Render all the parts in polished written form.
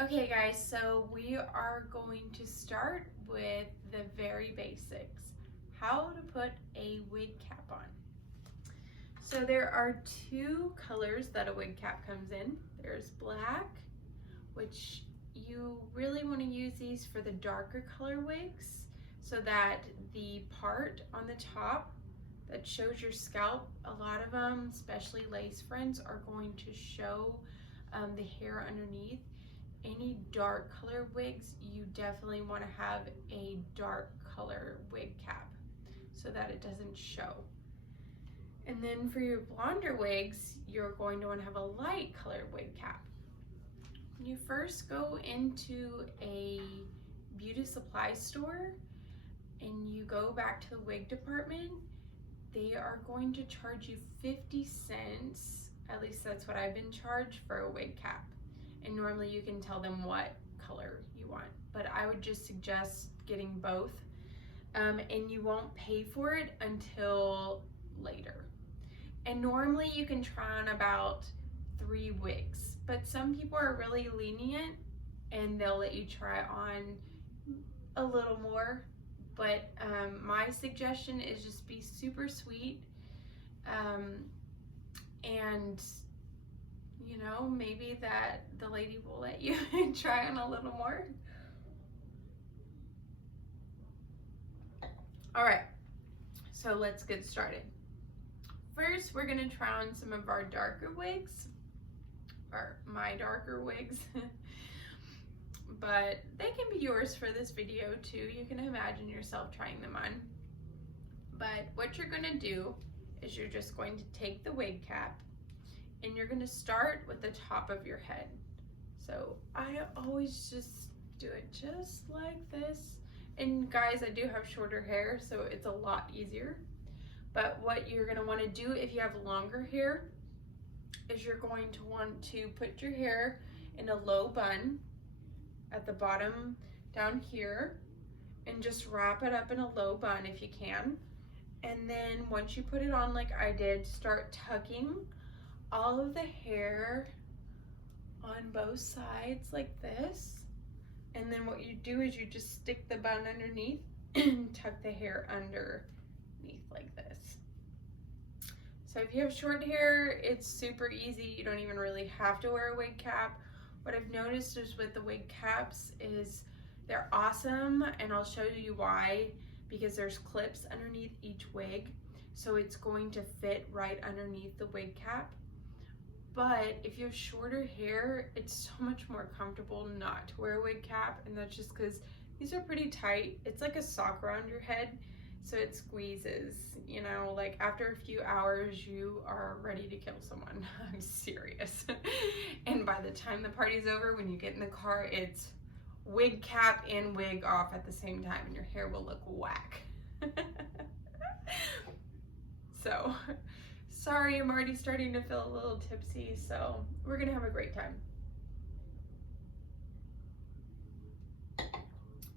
Okay guys, so we are going to start with the very basics. How to put a wig cap on. So there are two colors that a wig cap comes in. There's black, which you really want to use these for the darker color wigs so that the part on the top that shows your scalp, a lot of them, especially lace fronts, are going to show the hair underneath. Any dark color wigs, you definitely want to have a dark color wig cap so that it doesn't show. And then for your blonder wigs, you're going to want to have a light colored wig cap. When you first go into a beauty supply store and you go back to the wig department, they are going to charge you 50 cents, at least that's what I've been charged, for a wig cap. And normally you can tell them what color you want, but I would just suggest getting both, and you won't pay for it until later. And normally you can try on about 3 wigs, but some people are really lenient and they'll let you try on a little more. But my suggestion is just be super sweet, and you know, maybe that the lady will let you try on a little more. All right, so let's get started. First, we're gonna try on some of our darker wigs, or my darker wigs, but they can be yours for this video too. You can imagine yourself trying them on. But what you're gonna do is you're just going to take the wig cap and you're gonna start with the top of your head. So I always just do it just like this. And guys, I do have shorter hair, so it's a lot easier. But what you're gonna wanna do if you have longer hair is you're going to want to put your hair in a low bun at the bottom down here and just wrap it up in a low bun if you can. And then once you put it on like I did, start tucking all of the hair on both sides like this. And then what you do is you just stick the bun underneath and tuck the hair underneath like this. So if you have short hair, it's super easy. You don't even really have to wear a wig cap. What I've noticed is with the wig caps is they're awesome, and I'll show you why, because there's clips underneath each wig. So it's going to fit right underneath the wig cap. But if you have shorter hair, it's so much more comfortable not to wear a wig cap, and that's just because these are pretty tight. It's like a sock around your head, so it squeezes, you know, like after a few hours you are ready to kill someone. I'm serious. And by the time the party's over, when you get in the car, it's wig cap and wig off at the same time, and your hair will look whack. So sorry, I'm already starting to feel a little tipsy, so we're gonna have a great time.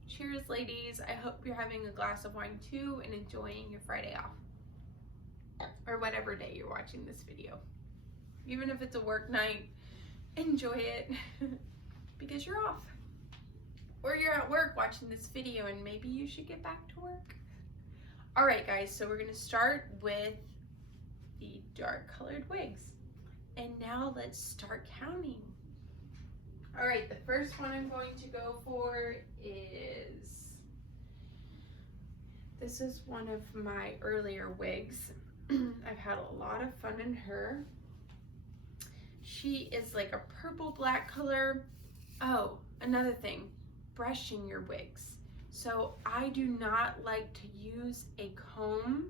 Cheers, ladies. I hope you're having a glass of wine too and enjoying your Friday off, or whatever day you're watching this video. Even if it's a work night, enjoy it because you're off. Or you're at work watching this video and maybe you should get back to work. All right, guys, so we're gonna start with the dark colored wigs. And now let's start counting. All right, the first one I'm going to go for is, this is one of my earlier wigs. I've had a lot of fun in her. She is like a purple black color. Oh, another thing, brushing your wigs. So I do not like to use a comb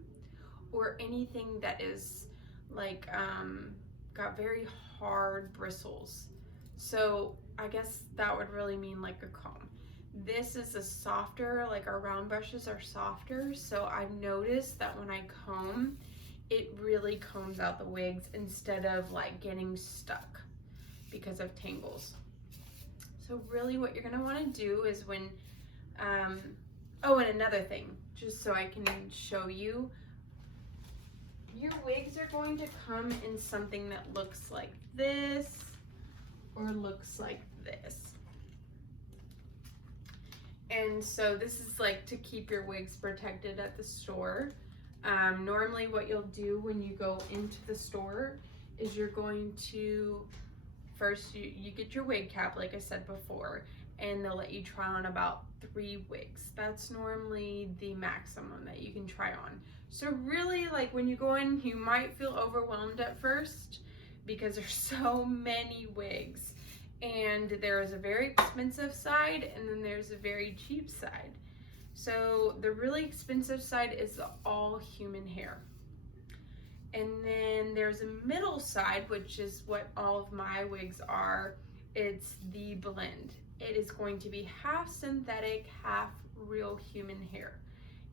or anything that is like got very hard bristles. So I guess that would really mean like a comb. This is a softer, like our round brushes are softer, so I've noticed that when I comb, it really combs out the wigs instead of like getting stuck because of tangles. So really what you're gonna wanna do is when, oh, and another thing, just so I can show you, your wigs are going to come in something that looks like this or looks like this. And so this is like to keep your wigs protected at the store. Normally what you'll do when you go into the store is you're going to, first you get your wig cap like I said before, and they'll let you try on about 3 wigs. That's normally the maximum that you can try on. So really, like when you go in, you might feel overwhelmed at first because there's so many wigs. And there is a very expensive side and then there's a very cheap side. So the really expensive side is the all human hair. And then there's a middle side, which is what all of my wigs are. It's the blend. It is going to be half synthetic, half real human hair.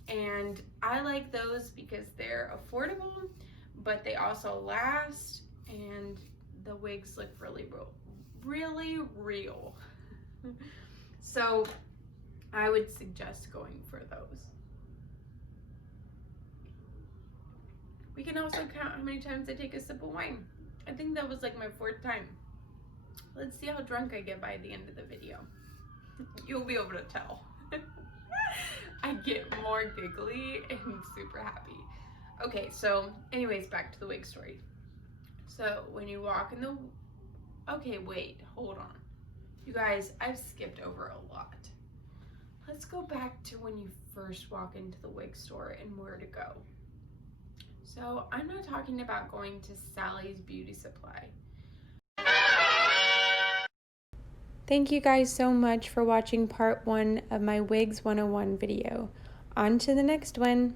And I like those because they're affordable, but they also last, and the wigs look really real. So I would suggest going for those. We can also count how many times I take a sip of wine. I think that was like my 4th time. Let's see how drunk I get by the end of the video. You'll be able to tell. I get more giggly and super happy. Okay, so anyways, back to the wig story. So when you walk in the, okay, wait, hold on. You guys, I've skipped over a lot. Let's go back to when you first walk into the wig store and where to go. So I'm not talking about going to Sally's Beauty Supply. Thank you guys so much for watching part 1 of my Wigs 101 video. On to the next one.